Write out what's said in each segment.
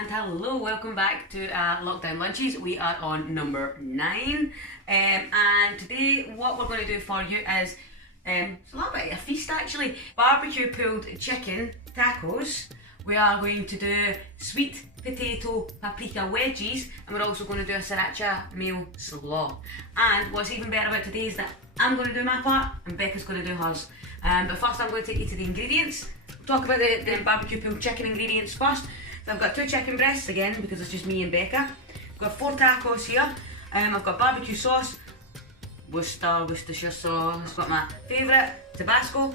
and hello, welcome back to Lockdown Lunches. We are on number 9, and today what we're going to do for you is it's a little bit of a feast actually. Barbecue pulled chicken tacos. We are going to do sweet potato paprika wedges, and we're also going to do a sriracha meal slaw. And what's even better about today is that I'm going to do my part and Becca's going to do hers. But first I'm going to take you to the ingredients. We'll talk about the barbecue pulled chicken ingredients first. So I've got 2 chicken breasts again because it's just me and Becca. I've got 4 tacos here. I've got barbecue sauce, Worcestershire sauce. I've got my favourite Tabasco,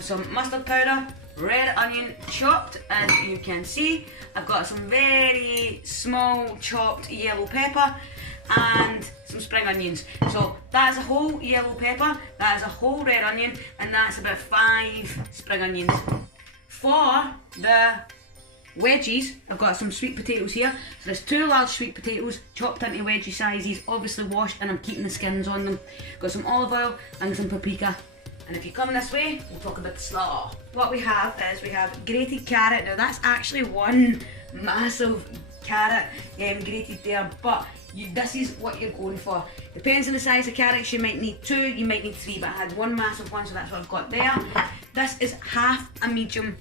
some mustard powder, red onion chopped as you can see. I've got some very small chopped yellow pepper and some spring onions. So that is a whole yellow pepper, that is a whole red onion, and that's about 5 spring onions. For the wedges, I've got some sweet potatoes here. So there's 2 large sweet potatoes chopped into wedgie sizes, obviously washed, and I'm keeping the skins on them. Got some olive oil and some paprika. And if you come this way, we'll talk about the slaw. What we have is we have grated carrot. Now that's actually one massive carrot grated there, but this is what you're going for. Depends on the size of carrots, you might need 2, you might need 3, but I had one massive one, so that's what I've got there. This is half a medium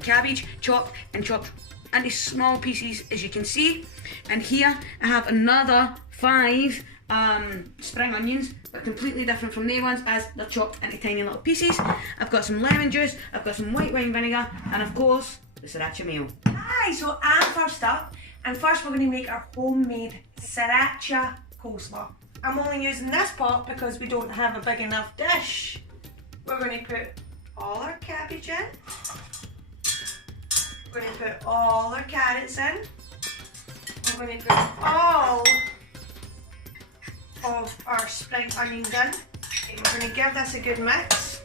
cabbage, chopped into small pieces as you can see. And here I have another 5 spring onions, but completely different from the ones as they're chopped into tiny little pieces. I've got some lemon juice, I've got some white wine vinegar, and of course the sriracha meal. Hi, so I'm first up, and first we're going to make our homemade sriracha coleslaw. I'm only using this pot because we don't have a big enough dish. We're going to put all our cabbage in. We're going to put all our carrots in. We're going to put all of our spring onions in. Okay, we're going to give this a good mix.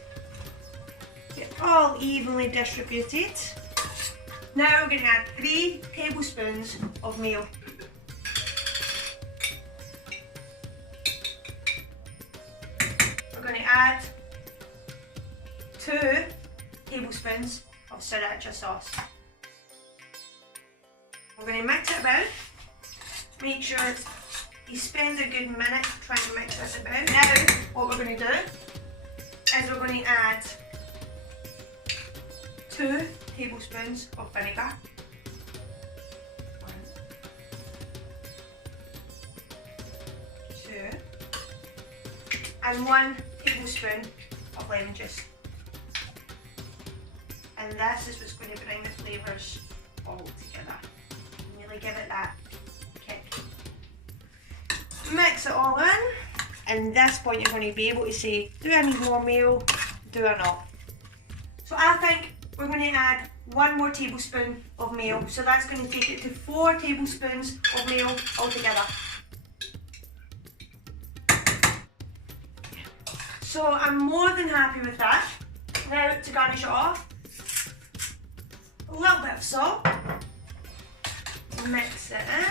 Get all evenly distributed. Now we're going to add 3 tablespoons of meal. We're going to add 2 tablespoons of sriracha sauce. We're going to mix it about. Make sure you spend a good minute trying to mix this about. Now, what we're going to do is we're going to add 2 tablespoons of vinegar. 1, 2, and 1 tablespoon of lemon juice. And this is what's going to bring the flavours all together. Really give it that kick. Mix it all in, and at this point you're going to be able to say, do I need more meal, do I not? So I think we're going to add 1 more tablespoon of meal, so that's going to take it to 4 tablespoons of meal altogether. So I'm more than happy with that. Now to garnish it off, a little bit of salt, mix it in,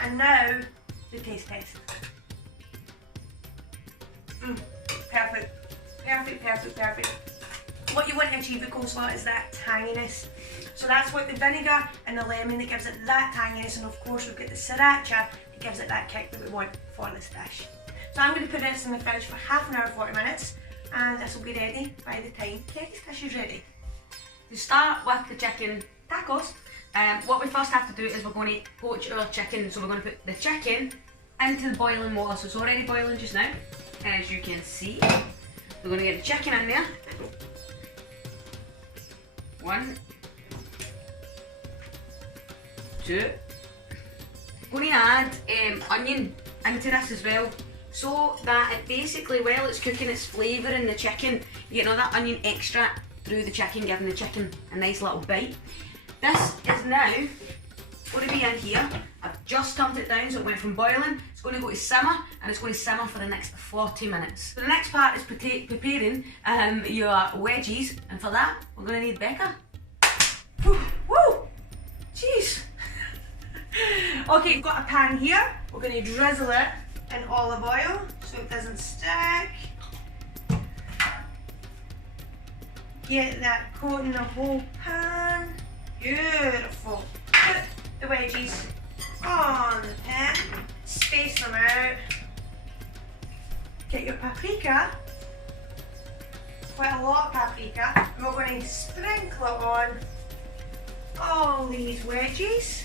and now the taste test. Perfect, perfect, perfect, perfect. What you want to achieve with coleslaw is that tanginess. So that's what the vinegar and the lemon that gives it that tanginess, and of course we've got the sriracha that gives it that kick that we want for this dish. So I'm going to put this in the fridge for half an hour, 40 minutes, and this will be ready by the time Keki's dish is ready. To start with the chicken tacos, what we first have to do is we're going to poach our chicken. So we're going to put the chicken into the boiling water. So it's already boiling just now, as you can see. We're going to get the chicken in there. 1, 2. Going to add onion into this as well, so that it basically, while it's cooking, it's flavouring the chicken. You get all that onion extract through the chicken, giving the chicken a nice little bite. This is now going to be in here. I've just turned it down so it went from boiling. It's going to go to simmer, and it's going to simmer for the next 40 minutes. So the next part is preparing your wedges, and for that we're going to need Becca. Woo! Woo! Jeez! Okay, we've got a pan here. We're going to drizzle it in olive oil so it doesn't stick. Get that coating the whole pan. Good. the wedges on the pan, space them out. Get your paprika, quite a lot of paprika, and we're going to sprinkle it on all these wedges.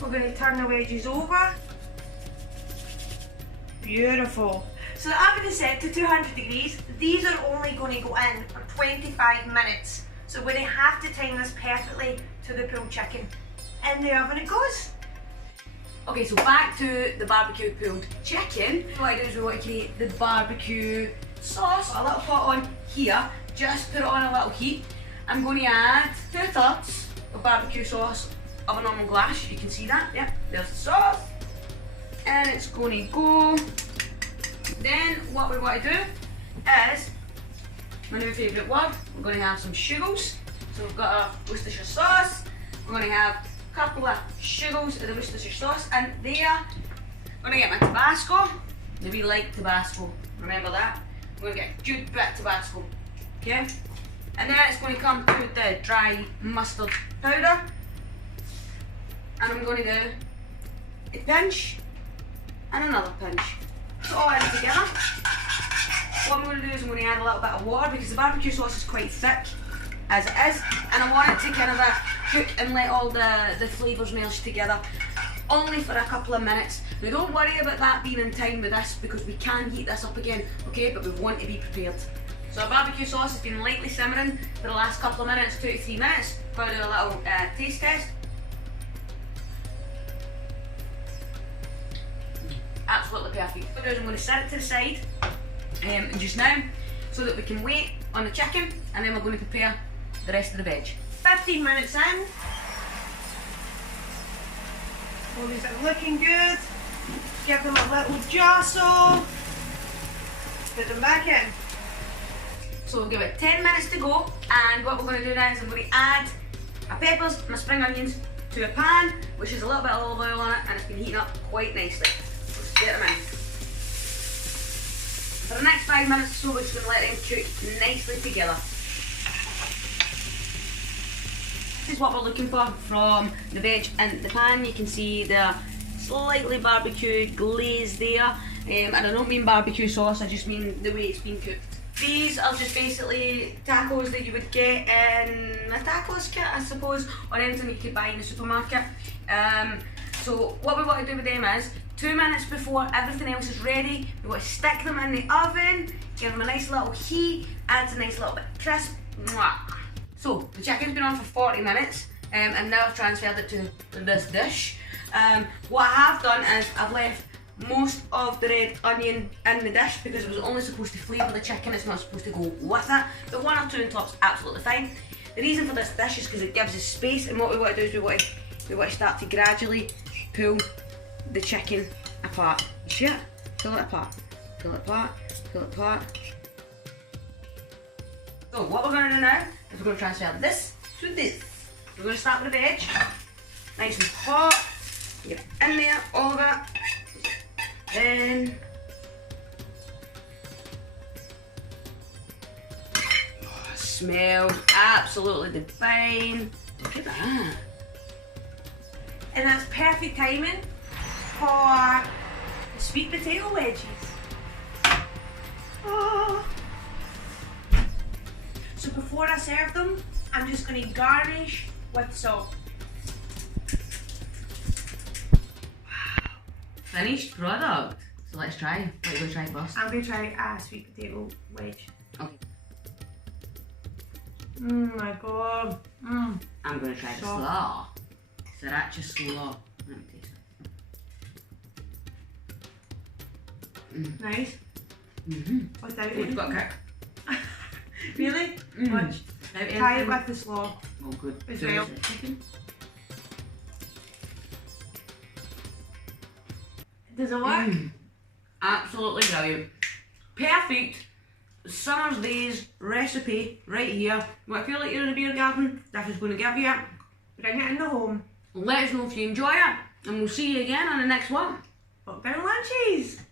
We're going to turn the wedges over. Beautiful. So the oven is set to 200 degrees. These are only going to go in for 25 minutes. So we're going to have to time this perfectly to the pulled chicken. In the oven it goes. Okay, so back to the barbecue pulled chicken. What I do is we want to create the barbecue sauce, a little pot on here. Just put it on a little heat. I'm going to add 2/3 of barbecue sauce of a normal glass. You can see that, yeah, there's the sauce. And it's going to go. Then what we want to do is, my new favourite word, we're going to have some sugars. So we've got our Worcestershire sauce. We're going to have a couple of sugars of the Worcestershire sauce, and there I'm going to get my Tabasco. We like Tabasco, remember that. We're going to get a good bit of Tabasco, okay? And then it's going to come to the dry mustard powder, and I'm going to do a pinch and another pinch. It's all in together. What I'm going to do is I'm going to add a little bit of water because the barbecue sauce is quite thick as it is, and I want it to kind of cook and let all the flavours merge together, only for a couple of minutes. Now don't worry about that being in time with this because we can heat this up again, okay, but we want to be prepared. So our barbecue sauce has been lightly simmering for the last couple of minutes, 2 to 3 minutes. Going to do a little taste test. Absolutely perfect. What I'm going to do is I'm going to set it to the side just now so that we can wait on the chicken, and then we're going to prepare the rest of the veg. 15 minutes in. All these are looking good. Give them a little jostle. Put them back in. So we'll give it 10 minutes to go, and what we're going to do now is I'm going to add my peppers, my spring onions to a pan, which has a little bit of olive oil on it, and it's been heating up quite nicely. Let's get them in. For the next 5 minutes or so, we're just going to let them cook nicely together. This is what we're looking for from the veg in the pan. You can see the slightly barbecue glaze there, and I don't mean barbecue sauce, I just mean the way it's been cooked. These are just basically tacos that you would get in a tacos kit, I suppose, or anything you could buy in the supermarket. So what we want to do with them is, 2 minutes before everything else is ready, we want to stick them in the oven, give them a nice little heat, adds a nice little bit of crisp. Mwah. So the chicken's been on for 40 minutes, and now I've transferred it to this dish. What I have done is I've left most of the red onion in the dish because it was only supposed to flavour the chicken, it's not supposed to go with it. But 1 or 2 on top's absolutely fine. The reason for this dish is because it gives us space, and what we want to do is we want to start to gradually pull the chicken apart. You see it? Pull it apart, pull it apart, pull it apart. So what we're going to do now is we're going to transfer this to this. We're going to start with the veg, nice and hot. Get it in there, all of it. Then smells absolutely divine. Look at that. And that's perfect timing for the sweet potato wedges. Oh. So before I serve them, I'm just going to garnish with salt. Finished product. So let's try. What are you going to try first? I'm going to try a sweet potato wedge. Okay. My god. I'm going to try the Slaw. Sriracha Slaw. Let me taste it. Nice. Without Oh, it's got a kick. Really? Much. Try it with the Slaw. Oh, good. As So well. is it chicken? Does it work? Absolutely brilliant. Perfect summer's days recipe right here. When I feel like you're in a beer garden, this is going to give you it. Bring it in the home. Let us know if you enjoy it, and we'll see you again on the next one. Lockdown lunches.